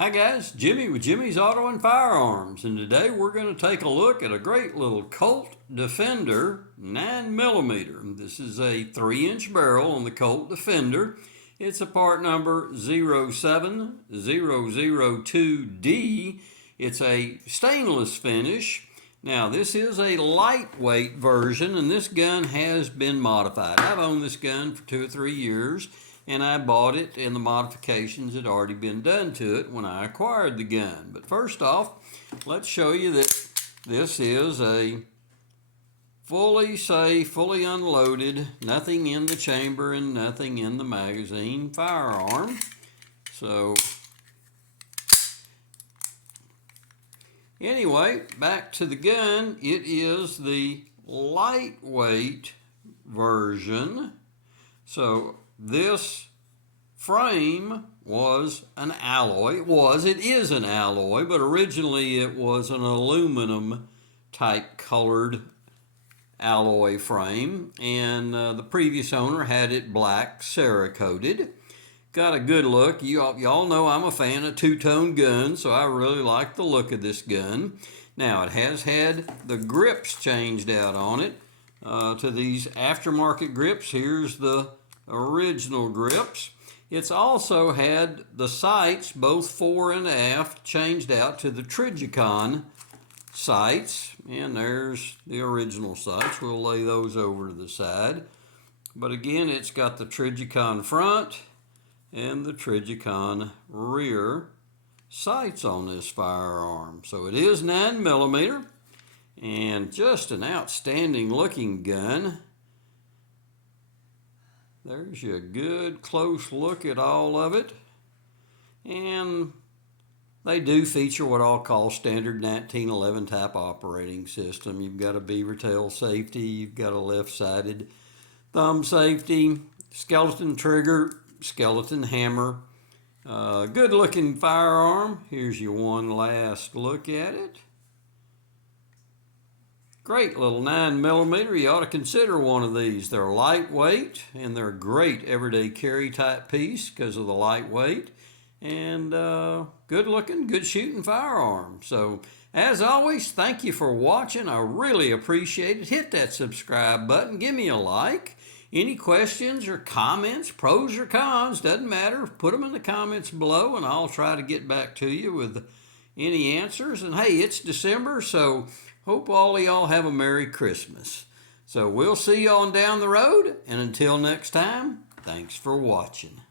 Hi guys, Jimmy with Jimmy's Auto and Firearms, and today we're going to take a look at a great little Colt Defender 9mm. This is a 3-inch barrel on the Colt Defender. It's a part number 07002D. It's a stainless finish. Now this is a lightweight version, and this gun has been modified. I've owned this gun for 2 or 3 years, and I bought it and the modifications had already been done to it when I acquired the gun. But first off, let's show you that this is a fully safe, fully unloaded, nothing in the chamber and nothing in the magazine firearm. So anyway, back to the gun. It is the lightweight version. So this frame was an alloy. It is an alloy, but originally it was an aluminum type colored alloy frame, and the previous owner had it black Cerakoted. Got a good look. Y'all know I'm a fan of two-tone guns, so I really like the look of this gun. Now it has had the grips changed out on it to these aftermarket grips. Here's the original grips. It's also had the sights, both fore and aft, changed out to the Trijicon sights, and there's the original sights. We'll lay those over to the side. But again, it's got the Trijicon front and the Trijicon rear sights on this firearm. So it is 9mm and just an outstanding looking gun. There's your good close look at all of it. And they do feature what I'll call standard 1911 type operating system. You've got a beaver tail safety, you've got a left-sided thumb safety, skeleton trigger, skeleton hammer. Good looking firearm. Here's your one last look at it. Great little 9mm. You ought to consider one of these. They're lightweight and they're a great everyday carry type piece because of the lightweight, and good looking, good shooting firearm. So as always, thank you for watching. I really appreciate it. Hit that subscribe button. Give me a like. Any questions or comments, pros or cons, doesn't matter. Put them in the comments below and I'll try to get back to you with any answers. And hey, it's December, so hope all of y'all have a Merry Christmas. So we'll see you on down the road, and until next time, thanks for watching.